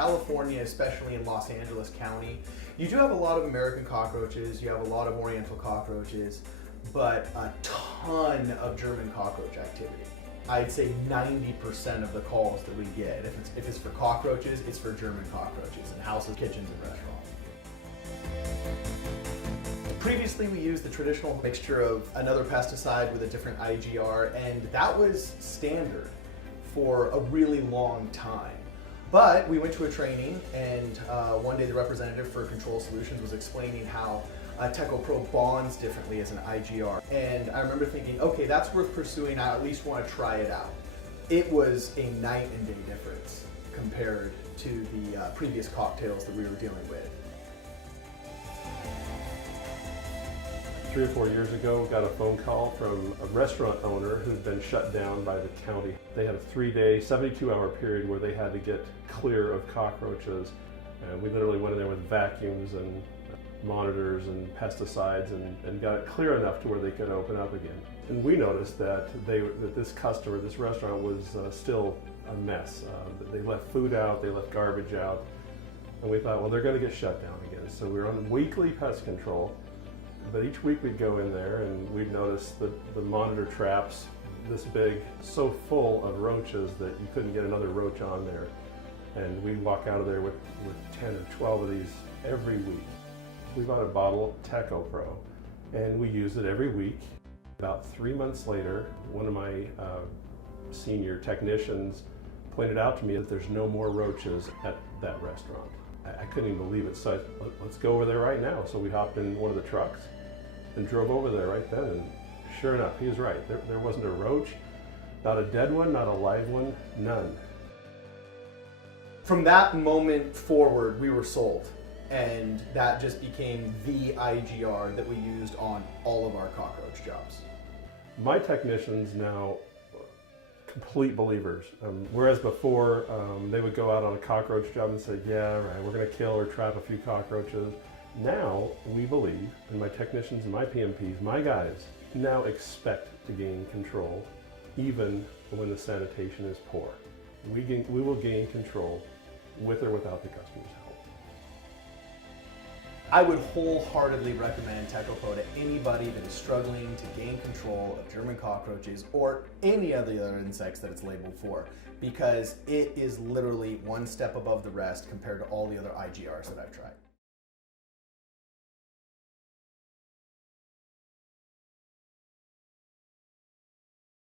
California, especially in Los Angeles County, you do have a lot of American cockroaches, you have a lot of Oriental cockroaches, but a ton of German cockroach activity. I'd say 90% of the calls that we get, if it's for cockroaches, it's for German cockroaches in houses, kitchens, and restaurants. Previously, we used the traditional mixture of another pesticide with a different IGR, and that was standard for a really long time. But we went to a training, and one day the representative for Control Solutions was explaining how Tekko Pro bonds differently as an IGR. And I remember thinking, okay, that's worth pursuing. I at least want to try it out. It was a night and day difference compared to the previous cocktails that we were dealing with. 3 or 4 years ago, got a phone call from a restaurant owner who'd been shut down by the county. They had a 3-day, 72-hour period where they had to get clear of cockroaches. And we literally went in there with vacuums and monitors and pesticides and got it clear enough to where they could open up again. And we noticed that this customer, this restaurant, was still a mess. They left food out, they left garbage out, and we thought, well, they're going to get shut down again. So we were on weekly pest control. But each week we'd go in there and we'd notice the monitor traps this big, so full of roaches that you couldn't get another roach on there. And we'd walk out of there with 10 or 12 of these every week. We bought a bottle of Tekko Pro and we used it every week. About 3 months later, one of my senior technicians pointed out to me that there's no more roaches at that restaurant. I couldn't even believe it, so let's go over there right now. So we hopped in one of the trucks and drove over there right then, and sure enough, he was right. There wasn't a roach, not a dead one, not a live one, none. From that moment forward, we were sold, and that just became the IGR that we used on all of our cockroach jobs. My technicians now complete believers. Whereas before, they would go out on a cockroach job and say, yeah, right, we're going to kill or trap a few cockroaches. Now, we believe, and my technicians and my PMPs, my guys, now expect to gain control even when the sanitation is poor. We will gain control with or without the customer's help. I would wholeheartedly recommend Tekko Pro to anybody that is struggling to gain control of German cockroaches or any of the other insects that it's labeled for, because it is literally one step above the rest compared to all the other IGRs that I've tried.